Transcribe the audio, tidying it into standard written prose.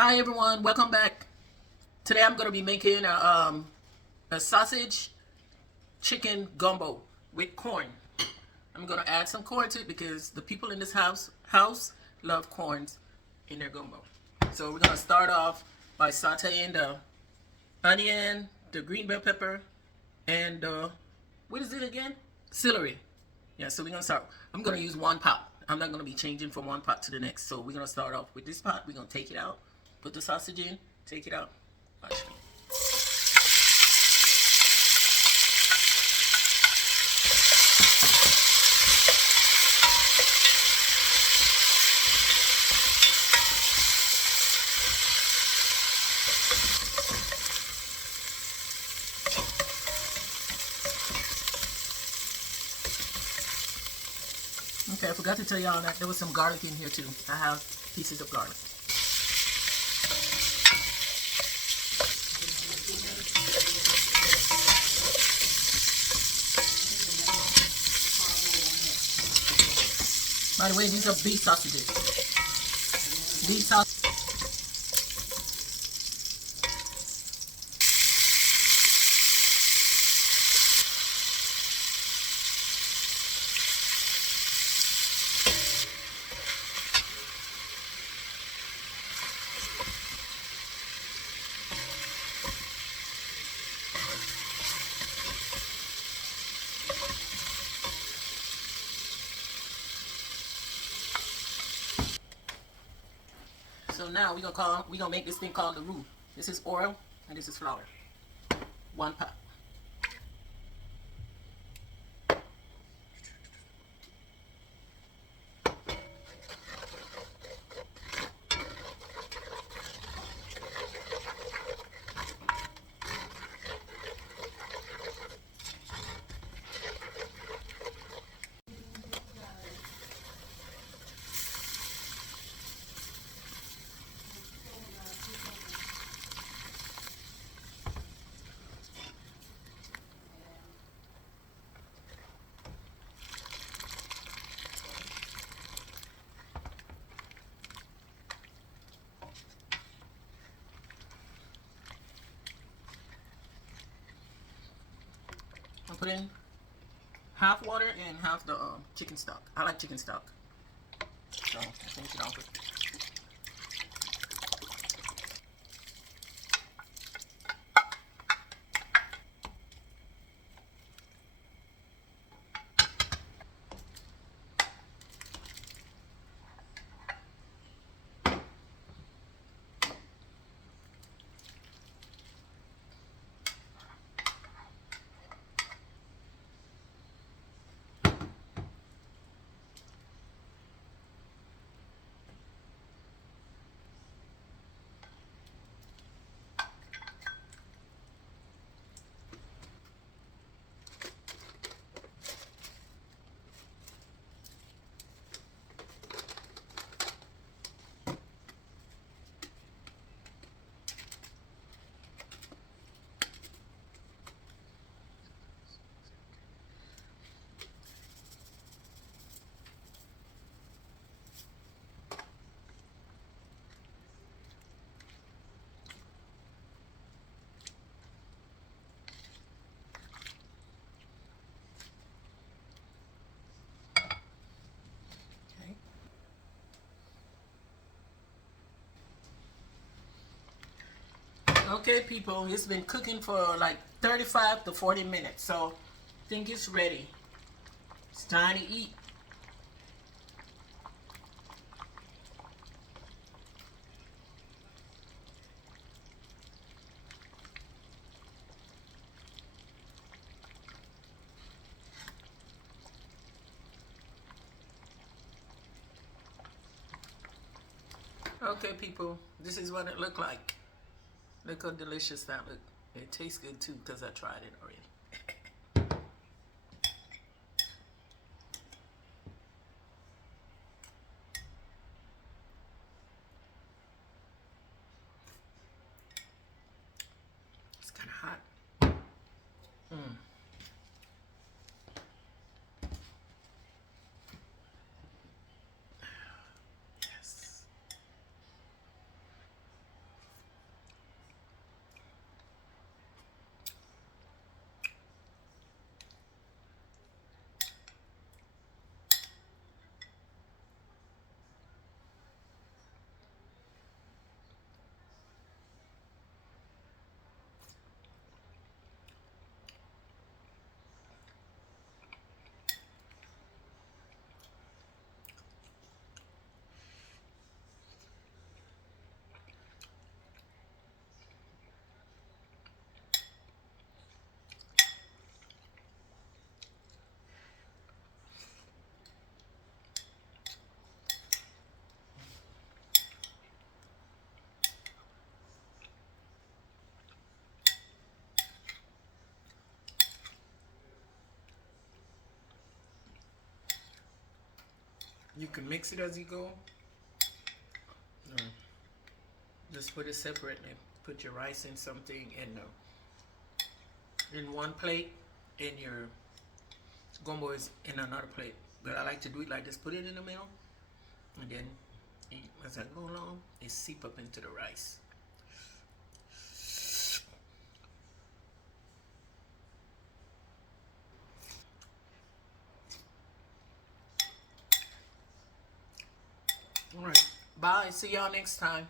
Hi everyone, welcome back. Today I'm going to be making a sausage chicken gumbo with corn. I'm going to add some corn to it because the people in this house love corns in their gumbo. So we're going to start off by sauteing the onion, the green bell pepper, and what is it again? Celery. Yeah, so we're going to start. I'm going to use one pot. I'm not going to be changing from one pot to the next. So we're going to start off with this pot. We're going to take it out, put the sausage in, take it out. Watch me. Okay, I forgot to tell y'all that there was some garlic in here too. I have pieces of garlic. By the way, these are beef sausages. Beef sausage. So now we're gonna make this thing called the roux. This is oil and this is flour. One pot. I'll put in half water and half the chicken stock. I like chicken stock. So I finish it off with. Okay, people, it's been cooking for like 35 to 40 minutes, so I think it's ready. It's time to eat. Okay, people, this is what it looked like. Look how delicious that looked. It tastes good too because I tried it already. It's kind of hot. Mm. Yes. You can mix it as you go. Or just put it separately. Put your rice in something in one plate, and your gumbo is in another plate. But I like to do it like this. Put it in the middle, and then as I go along, it seep up into the rice. All right. Bye. See y'all next time.